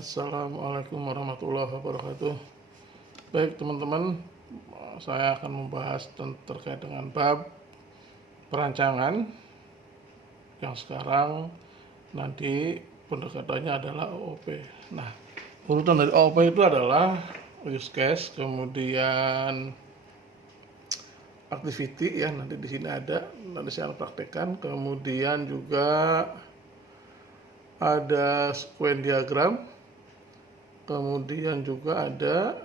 Assalamualaikum warahmatullahi wabarakatuh. Baik teman-teman, saya akan membahas terkait dengan bab perancangan yang sekarang nanti pendekatannya adalah OOP. Nah, urutan dari OOP itu adalah use case, kemudian activity ya, nanti di sini ada, nanti saya praktekkan, kemudian juga ada sequence diagram, kemudian juga ada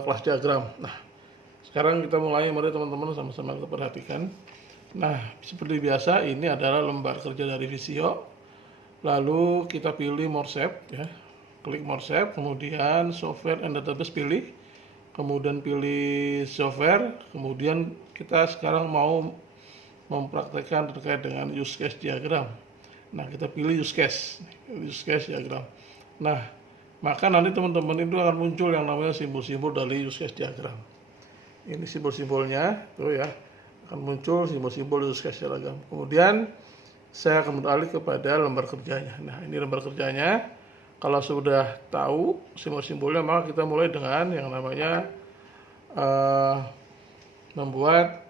kelas diagram. Nah, sekarang kita mulai, mari teman-teman sama-sama kita perhatikan. Nah, seperti biasa ini adalah lembar kerja dari Visio. Lalu kita pilih more shape ya. Klik more shape, kemudian software and database pilih. Kemudian pilih software, kemudian kita sekarang mau mempraktekkan terkait dengan use case diagram. Nah, kita pilih use case diagram. Nah, maka nanti teman-teman itu akan muncul yang namanya simbol-simbol dari use case diagram. Ini simbol-simbolnya, tuh ya, akan muncul simbol-simbol use case diagram. Kemudian saya akan beralih kepada lembar kerjanya. Nah, ini lembar kerjanya. Kalau sudah tahu simbol-simbolnya, maka kita mulai dengan yang namanya membuat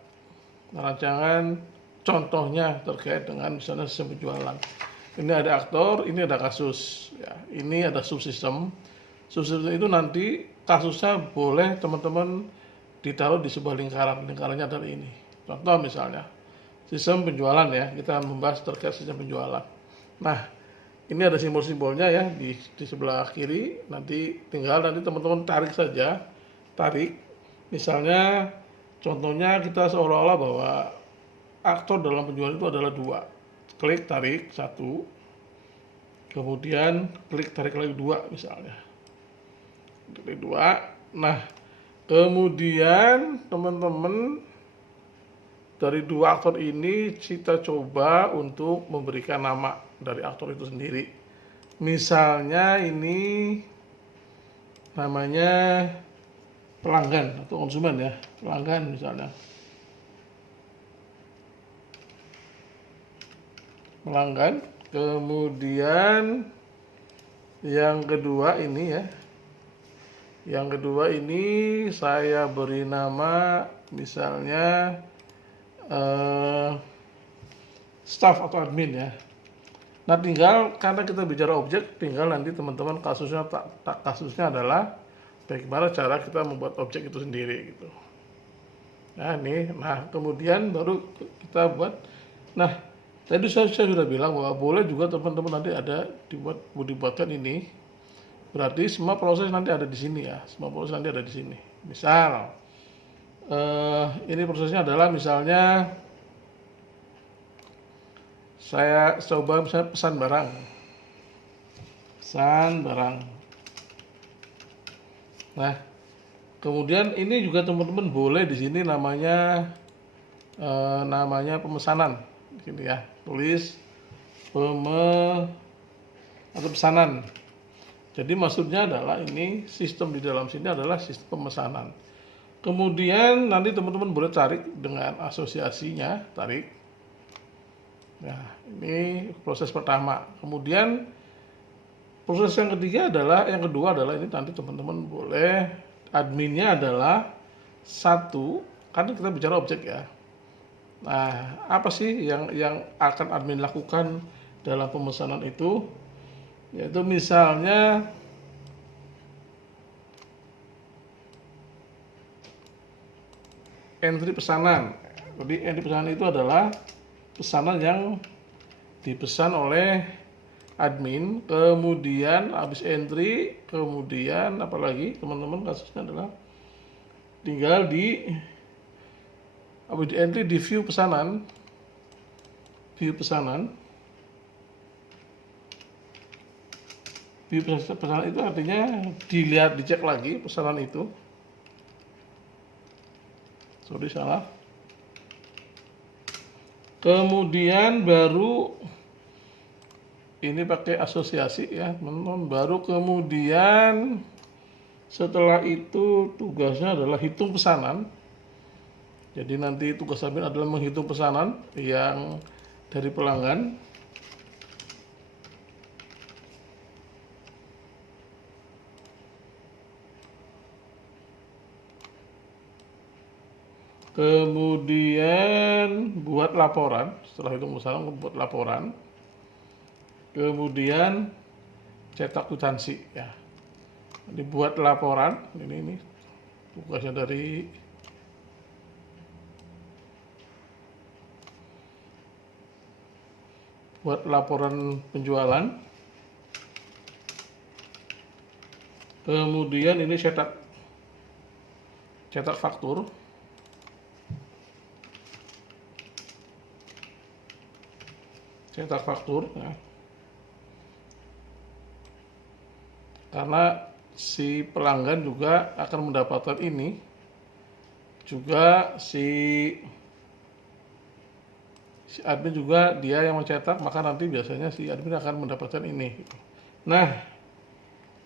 rancangan contohnya terkait dengan misalnya sistem penjualan. Ini ada aktor, ini ada kasus, ya. Ini ada subsistem. Subsistem itu nanti kasusnya boleh teman-teman ditaruh di sebuah lingkaran. Lingkarannya adalah ini. Contoh misalnya sistem penjualan ya. Kita membahas terkait sistem penjualan. Nah, ini ada simbol-simbolnya ya di sebelah kiri. Nanti tinggal teman-teman tarik saja, tarik. Misalnya contohnya kita seolah-olah bahwa aktor dalam penjualan itu adalah dua. Klik tarik satu, kemudian klik tarik lagi dua misalnya. Klik dua. Nah, kemudian teman-teman dari dua aktor ini kita coba untuk memberikan nama dari aktor itu sendiri. Misalnya ini namanya pelanggan atau konsumen ya, pelanggan misalnya. Pelanggan, kemudian yang kedua ini ya, yang kedua ini saya beri nama misalnya staff atau admin ya. Nah, tinggal karena kita bicara objek, tinggal nanti teman-teman kasusnya kasusnya adalah bagaimana cara kita membuat objek itu sendiri gitu. Nah ini, nah kemudian baru kita buat. Nah, tadi saya sudah bilang bahwa boleh juga teman-teman nanti ada dibuatkan ini. Berarti semua proses nanti ada di sini ya. Semua proses nanti ada di sini. Misal, ini prosesnya adalah misalnya saya coba misalnya pesan barang. Nah, kemudian ini juga teman-teman boleh di sini namanya pemesanan. Gini ya, tulis atau pesanan. Jadi maksudnya adalah ini sistem di dalam sini adalah sistem pemesanan. Kemudian nanti teman-teman boleh tarik dengan asosiasinya, tarik. Nah, ini proses pertama. Kemudian proses yang kedua adalah ini nanti teman-teman boleh adminnya adalah satu, karena kita bicara objek ya. Nah, apa sih yang akan admin lakukan dalam pemesanan itu? Yaitu misalnya entry pesanan. Jadi entry pesanan itu adalah pesanan yang dipesan oleh admin, kemudian habis entry, kemudian apalagi teman-teman kasusnya adalah tinggal di entry di view pesanan. View pesanan itu artinya dilihat, dicek lagi pesanan itu. Sorry, salah. Kemudian baru ini pakai asosiasi ya, teman-teman. Baru kemudian setelah itu tugasnya adalah hitung pesanan. Jadi nanti tugas admin adalah menghitung pesanan yang dari pelanggan. kemudian buat laporan. Setelah itu misalnya buat laporan, kemudian cetak kwitansi ya. Dibuat laporan, ini tugasnya dari buat laporan penjualan. Kemudian ini cetak faktur. Cetak faktur ya. Karena si pelanggan juga akan mendapatkan ini, juga si admin juga dia yang mencetak, maka nanti biasanya si admin akan mendapatkan ini. Nah,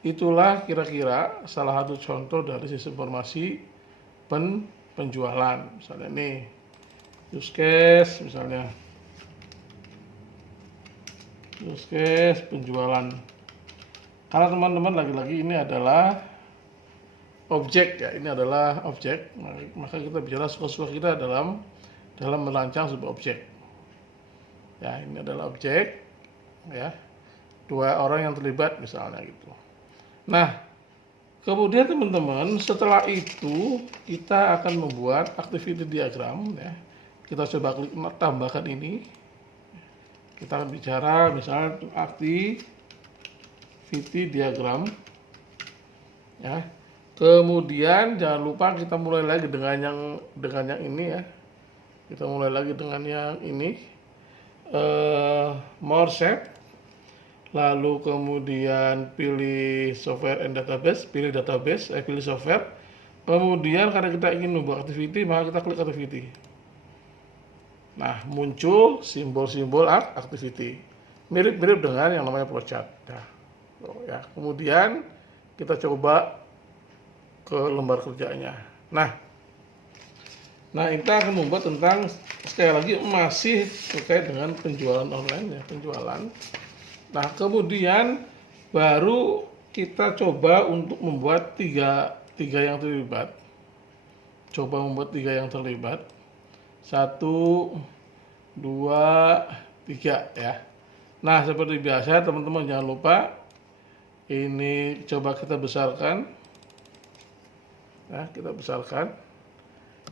itulah kira-kira salah satu contoh dari sistem informasi penjualan. Misalnya nih, use case misalnya, use case penjualan. Karena teman-teman lagi-lagi ini adalah objek ya, ini adalah objek, maka kita bicara suka-suka kita dalam merancang sebuah objek. Ya, ini adalah objek ya, dua orang yang terlibat misalnya gitu. Nah, kemudian teman-teman setelah itu kita akan membuat activity diagram ya. Kita coba klik tambahkan ini. Kita akan bicara misalnya activity diagram ya. Kemudian jangan lupa kita mulai lagi dengan yang ini ya. Kita mulai lagi dengan yang ini. More set, lalu kemudian pilih software and database, pilih software. Kemudian karena kita ingin membuat activity, maka kita klik activity. Nah, muncul simbol-simbol activity, mirip-mirip dengan yang namanya flowchart. Nah, ya. Kemudian kita coba ke lembar kerjanya. Nah, kita akan membuat tentang, sekali lagi masih terkait dengan penjualan online ya, penjualan. Nah, kemudian baru kita coba untuk membuat tiga yang terlibat. Coba membuat 3 yang terlibat. 1, 2, 3 ya. Nah, seperti biasa teman-teman jangan lupa ini coba kita besarkan. Nah, kita besarkan.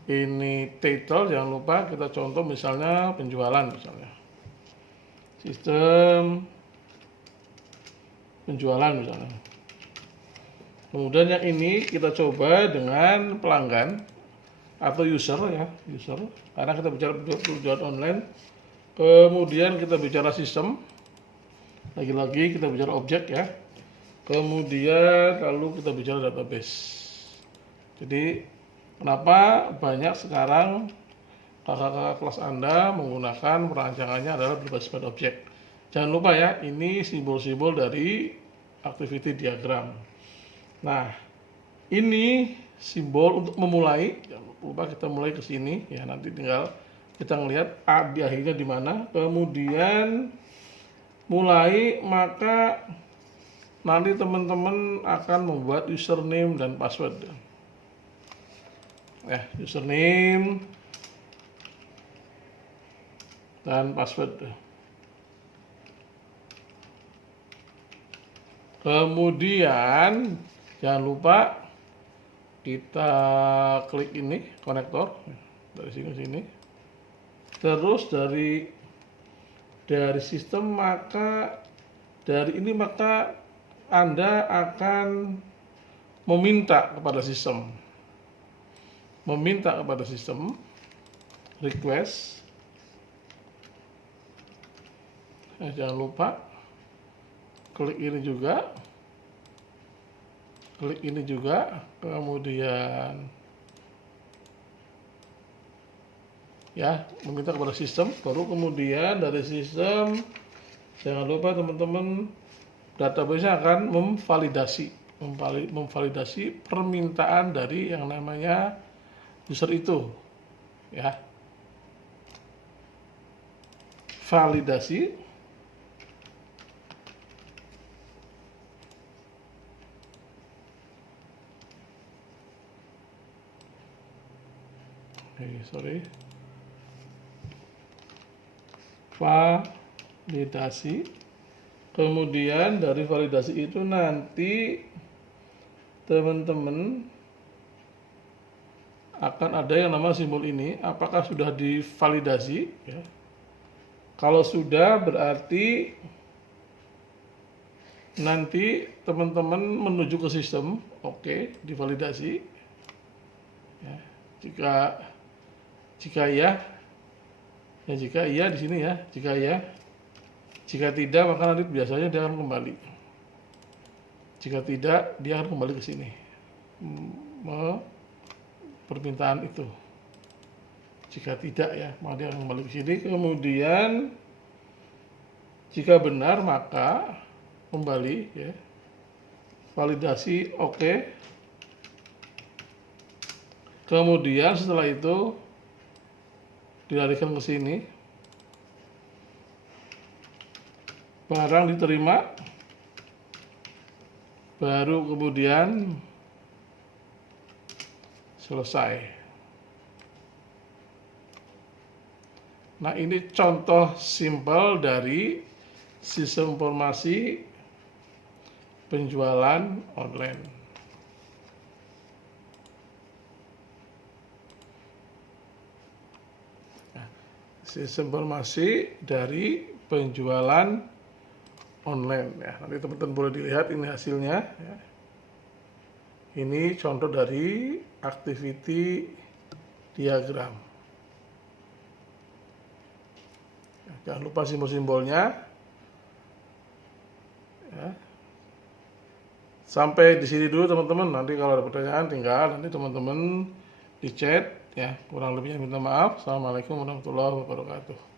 Ini title, jangan lupa kita contoh misalnya penjualan misalnya. Sistem penjualan misalnya. Kemudian yang ini kita coba dengan pelanggan atau user ya, karena kita bicara penjualan online. Kemudian kita bicara sistem. Lagi-lagi kita bicara objek ya. Kemudian lalu kita bicara database. Jadi kenapa banyak sekarang kakak-kakak kelas Anda menggunakan perancangannya adalah berbasis pada objek. Jangan lupa ya, ini simbol-simbol dari activity diagram. Nah, ini simbol untuk memulai. Jangan lupa kita mulai ke sini ya, nanti tinggal kita ngelihat di akhirnya di mana. Kemudian mulai, maka nanti teman-teman akan membuat username dan password. Ya, username dan password. Kemudian jangan lupa kita klik ini konektor dari sini. Terus dari sistem, maka dari ini maka Anda akan meminta kepada sistem. Request. Jangan lupa klik ini juga, kemudian ya meminta kepada sistem, baru kemudian dari sistem jangan lupa teman-teman database akan memvalidasi permintaan dari yang namanya user itu ya, validasi. validasi. Kemudian dari validasi itu nanti teman-teman akan ada yang nama simbol ini, apakah sudah divalidasi ya. Kalau sudah, berarti nanti teman-teman menuju ke sistem, oke, divalidasi ya. Jika iya di sini ya, jika iya. Jika tidak, maka nanti biasanya dia akan kembali. Jika tidak, dia akan kembali ke sini permintaan itu. Jika tidak ya, maka dia akan kembali ke sini. Kemudian jika benar, maka kembali ya, validasi oke. Kemudian setelah itu dilarikan ke sini, barang diterima, baru kemudian selesai. Nah, ini contoh simpel dari sistem informasi penjualan online. Nah, sistem informasi dari penjualan online ya. Nanti teman-teman boleh dilihat ini hasilnya ya. Ini contoh dari activity diagram. Jangan lupa simbol-simbolnya ya. Sampai di sini dulu teman-teman. Nanti kalau ada pertanyaan tinggal nanti teman-teman di chat ya. Kurang lebihnya minta maaf. Assalamualaikum warahmatullahi wabarakatuh.